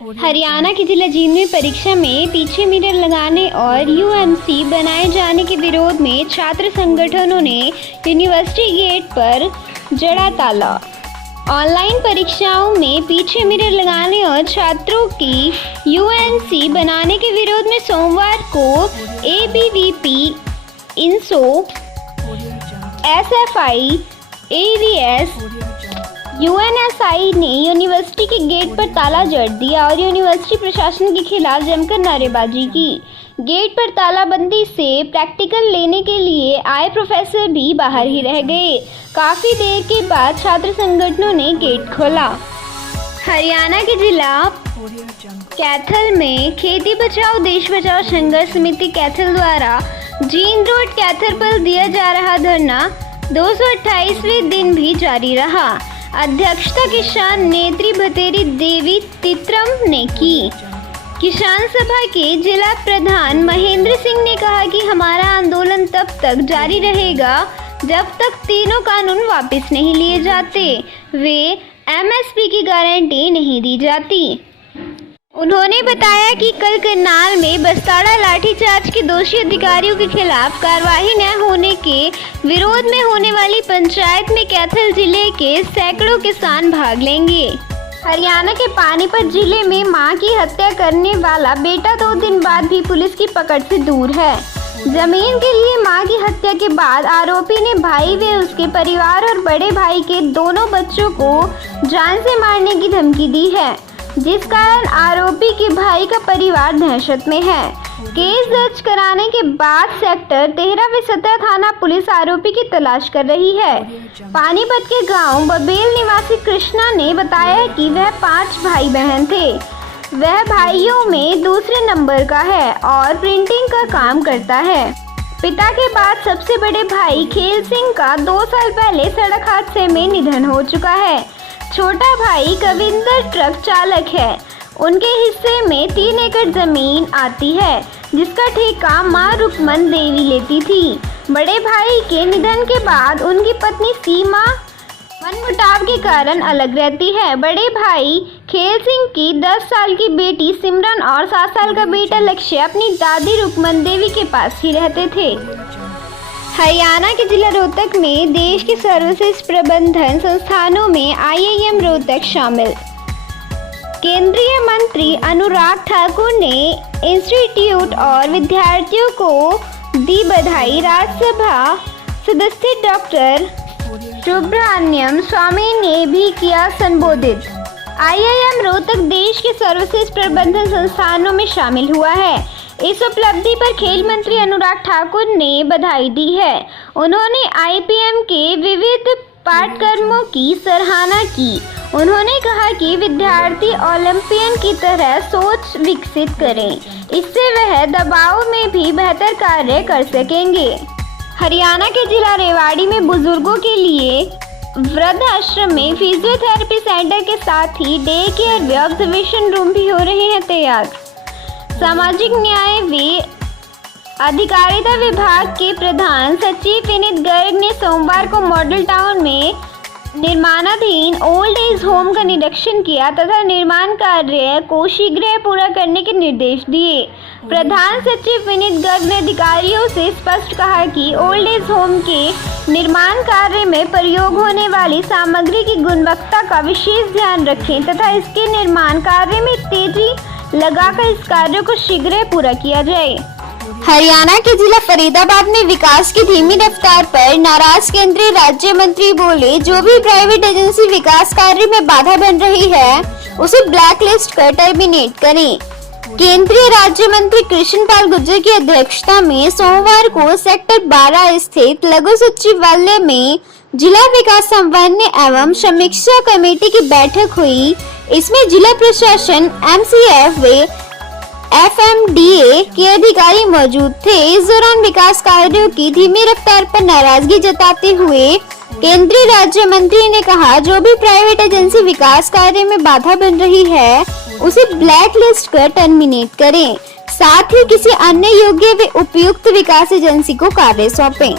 हरियाणा के जिला जींद में परीक्षा में पीछे मिरर लगाने और यूएमसी बनाए जाने के विरोध में छात्र संगठनों ने यूनिवर्सिटी गेट पर जड़ा ताला। ऑनलाइन परीक्षाओं में पीछे मिरर लगाने और छात्रों की यूएमसी बनाने के विरोध में सोमवार को एबीवीपी, इंसो, एसएफआई, एवीएस, यूएनएसआई ने यूनिवर्सिटी के गेट पर ताला जड़ दिया और यूनिवर्सिटी प्रशासन के खिलाफ जमकर नारेबाजी की। गेट पर तालाबंदी से प्रैक्टिकल लेने के लिए आए प्रोफेसर भी बाहर ही रह गए। काफी देर के बाद छात्र संगठनों ने गेट खोला। हरियाणा के जिला कैथल में खेती बचाओ देश बचाओ संघर्ष समिति कैथल द्वारा जींद रोड कैथल पर दिया जा रहा धरना 228वें दिन भी जारी रहा। अध्यक्षता किसान नेत्री भतेरी देवी तित्रम ने की। किसान सभा के जिला प्रधान महेंद्र सिंह ने कहा कि हमारा आंदोलन तब तक जारी रहेगा जब तक तीनों कानून वापस नहीं लिए जाते, वे एमएसपी की गारंटी नहीं दी जाती। उन्होंने बताया कि कल करनाल में बस्ताड़ा लाठीचार्ज के दोषी अधिकारियों के खिलाफ कार्रवाई न होने के विरोध में होने वाली पंचायत में कैथल जिले के सैकड़ों किसान भाग लेंगे। हरियाणा के पानीपत जिले में मां की हत्या करने वाला बेटा 2 दिन बाद भी पुलिस की पकड़ से दूर है। जमीन के लिए मां की हत्या के बाद आरोपी ने भाई व उसके परिवार और बड़े भाई के दोनों बच्चों को जान से मारने की धमकी दी है, जिस कारण आरोपी के भाई का परिवार दहशत में है। केस दर्ज कराने के बाद सेक्टर 13 व 17 थाना पुलिस आरोपी की तलाश कर रही है। पानीपत के गांव बबेल निवासी कृष्णा ने बताया कि वह 5 भाई बहन थे। वह भाइयों में दूसरे नंबर का है और प्रिंटिंग का काम करता है। पिता के बाद सबसे बड़े भाई खेल सिंह का 2 साल पहले सड़क हादसे में निधन हो चुका है। छोटा भाई कविंदर ट्रक चालक है। उनके हिस्से में 3 एकड़ जमीन आती है, जिसका ठेका मां रुकमन देवी लेती थी। बड़े भाई के निधन के बाद उनकी पत्नी सीमा मनमुटाव के कारण अलग रहती है। बड़े भाई खेल सिंह की 10 साल की बेटी सिमरन और 7 साल का बेटा लक्ष्य अपनी दादी रुकमन देवी के पास ही रहते थे। हरियाणा के जिला रोहतक में देश के सर्वश्रेष्ठ प्रबंधन संस्थानों में आईआईएम रोहतक शामिल। केंद्रीय मंत्री अनुराग ठाकुर ने इंस्टीट्यूट और विद्यार्थियों को दी बधाई। राज्यसभा सदस्य डॉक्टर सुब्रमण्यम स्वामी ने भी किया संबोधित। आईआईएम रोहतक देश के सर्वश्रेष्ठ प्रबंधन संस्थानों में शामिल हुआ है। इस उपलब्धि पर खेल मंत्री अनुराग ठाकुर ने बधाई दी है। उन्होंने आईपीएम के विविध पाठ्यक्रमों की सराहना की। उन्होंने कहा कि विद्यार्थी ओलंपियन की तरह सोच विकसित करें, इससे वह दबाव में भी बेहतर कार्य कर सकेंगे। हरियाणा के जिला रेवाड़ी में बुजुर्गों के लिए वृद्ध आश्रम में फिजियोथेरेपी सेंटर के साथ ही डे केयर व ऑब्जर्वेशन रूम भी हो रहे हैं तैयार। सामाजिक न्याय व अधिकारिता विभाग के प्रधान सचिव विनीत गर्ग ने सोमवार को मॉडल टाउन में निर्माणाधीन ओल्ड एज होम का निरीक्षण किया तथा निर्माण कार्य को शीघ्र पूरा करने के निर्देश दिए। प्रधान सचिव विनीत गर्ग ने अधिकारियों से स्पष्ट कहा कि ओल्ड एज होम के निर्माण कार्य में प्रयोग होने वाली सामग्री की गुणवत्ता का विशेष ध्यान रखें तथा इसके निर्माण कार्य में तेजी लगाकर इस कार्य को शीघ्र पूरा किया जाए। हरियाणा के जिला फरीदाबाद में विकास की धीमी रफ्तार पर नाराज केंद्रीय राज्य मंत्री बोले, जो भी प्राइवेट एजेंसी विकास कार्य में बाधा बन रही है उसे ब्लैक लिस्ट कर टर्मिनेट करें। केंद्रीय राज्य मंत्री कृष्ण पाल गुर्जर की अध्यक्षता में सोमवार को सेक्टर 12 स्थित लघु सचिवालय में जिला विकास समन्वय एवं समीक्षा कमेटी की बैठक हुई। इसमें जिला प्रशासन, एमसीएफ व एफएमडीए के अधिकारी मौजूद थे। इस दौरान विकास कार्यों की धीमी रफ्तार पर नाराजगी जताते हुए केंद्रीय राज्य मंत्री ने कहा, जो भी प्राइवेट एजेंसी विकास कार्य में बाधा बन रही है उसे ब्लैक लिस्ट कर टर्मिनेट करें, साथ ही किसी अन्य योग्य व उपयुक्त विकास एजेंसी को कार्य सौंपें।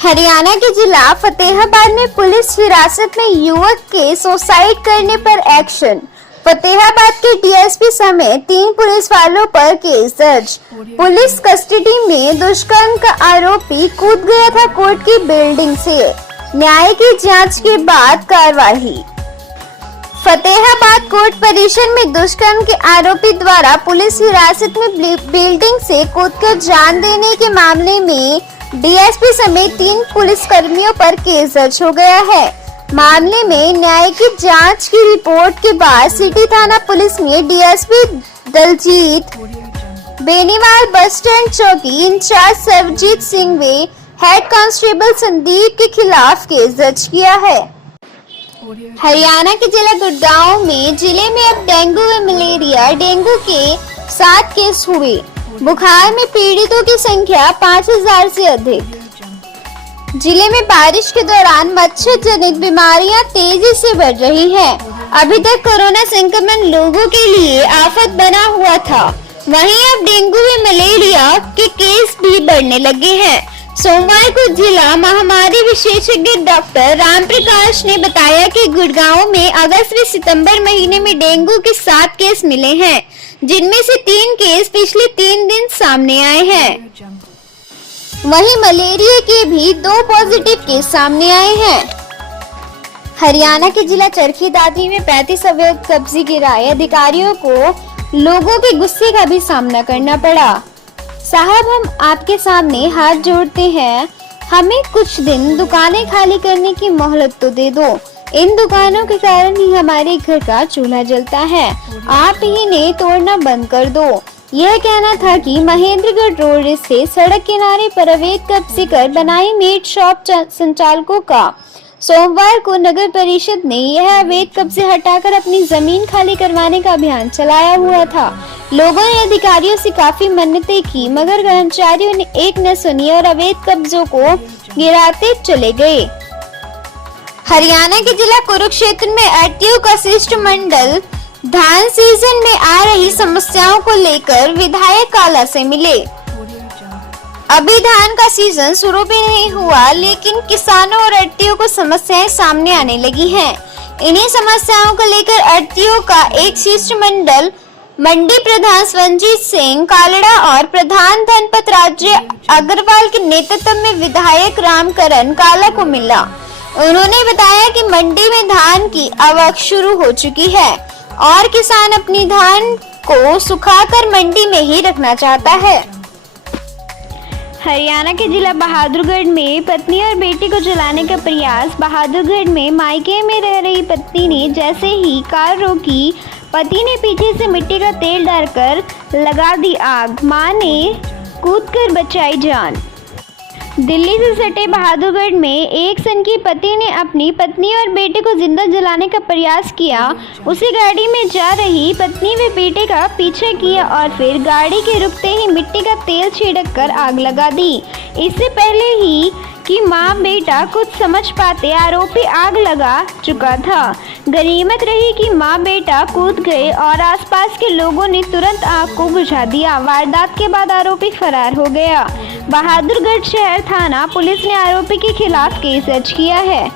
हरियाणा के जिला फतेहाबाद में पुलिस हिरासत में युवक के सुसाइड करने पर एक्शन। फतेहाबाद के डीएसपी समेत 3 पुलिस वालों पर केस दर्ज। पुलिस कस्टडी में दुष्कर्म का आरोपी कूद गया था कोर्ट की बिल्डिंग से। न्याय की जांच के बाद कार्रवाई। फतेहाबाद कोर्ट परिसर में दुष्कर्म के आरोपी द्वारा पुलिस हिरासत में बिल्डिंग से कूदकर जान देने के मामले में डीएसपी समेत 3 पुलिस कर्मियों पर केस दर्ज हो गया है। मामले में न्याय की जांच की रिपोर्ट के बाद सिटी थाना पुलिस ने DSP Daljit Beniwal bus stand चौकी इंचार्ज सर्वजीत सिंह व हेड कांस्टेबल संदीप के खिलाफ केस दर्ज किया है। हरियाणा के जिला गुड़गांव में जिले में अब डेंगू व मलेरिया डेंगू के 7 केस हुए। बुखार में पीड़ितों की संख्या 5000 से अधिक। जिले में बारिश के दौरान मच्छर जनित बीमारियां तेजी से बढ़ रही हैं। अभी तक कोरोना संक्रमण लोगों के लिए आफत बना हुआ था, वहीं अब डेंगू व मलेरिया के केस भी बढ़ने लगे हैं। सोमवार को जिला महामारी विशेषज्ञ डॉक्टर रामप्रकाश ने बताया कि गुड़गांव में अगस्त व सितंबर महीने में डेंगू के 7 केस मिले हैं, जिनमें से 3 केस पिछले 3 दिन सामने आए हैं। वहीं मलेरिया के भी 2 पॉजिटिव केस सामने आए हैं। हरियाणा के जिला चरखी दादरी में 35 अवैध कब्जे गिराए अधिकारियों को लोगों के गुस्से का भी सामना करना पड़ा। साहब, हम आपके सामने हाथ जोड़ते हैं, हमें कुछ दिन दुकानें खाली करने की मोहलत तो दे दो। इन दुकानों के कारण ही हमारे घर का चूल्हा जलता है, आप इन्हें तोड़ना बंद कर दो। यह कहना था कि महेंद्रगढ़ रोड से सड़क किनारे पर अवैध कब्जे कर बनाई मीट शॉप संचालकों का सोमवार को नगर परिषद ने यह अवैध कब्जे हटाकर अपनी जमीन खाली करवाने का अभियान चलाया हुआ था। लोगों ने अधिकारियों से काफी मन्नतें की, मगर कर्मचारियों ने एक न सुनी और अवैध कब्जों को गिराते चले गए। हरियाणा के जिला कुरुक्षेत्र में आरटीओ का शिष्टमंडल धान सीजन में आ रही समस्याओं को लेकर विधायक काला से मिले। अभी धान का सीजन शुरू भी नहीं हुआ, लेकिन किसानों और आरटीओ को समस्याएं सामने आने लगी हैं। इन्हीं समस्याओं को लेकर आरटीओ का एक शिष्टमंडल मंडी प्रधान स्वंजीत सिंह कालड़ा और प्रधान धनपत राज्य अग्रवाल के नेतृत्व में विधायक रामकरण काला को मिला। उन्होंने बताया कि मंडी में धान की आवक शुरू हो चुकी है और किसान अपनी धान को सुखाकर मंडी में ही रखना चाहता है। हरियाणा के जिला बहादुरगढ़ में पत्नी और बेटी को जलाने का प्रयास। बहादुरगढ़ में मायके में रह रही पत्नी ने जैसे ही कार रोकी, पति ने पीछे से मिट्टी का तेल डालकर लगा दी आग। मां ने कूदकर बचाई जान। दिल्ली से सटे बहादुरगढ़ में एक सन की पति ने अपनी पत्नी और बेटे को जिंदा जलाने का प्रयास किया। उसी गाड़ी में जा रही पत्नी व बेटे का पीछा किया और फिर गाड़ी के रुकते ही मिट्टी का तेल छिड़क कर आग लगा दी। इससे पहले ही कि मां बेटा कुछ समझ पाते, आरोपी आग लगा चुका था। गनीमत रही कि मां बेटा कूद गए और आसपास के लोगों ने तुरंत आग को बुझा दिया। वारदात के बाद आरोपी फरार हो गया। बहादुरगढ़ शहर थाना पुलिस ने आरोपी के खिलाफ केस दर्ज किया है।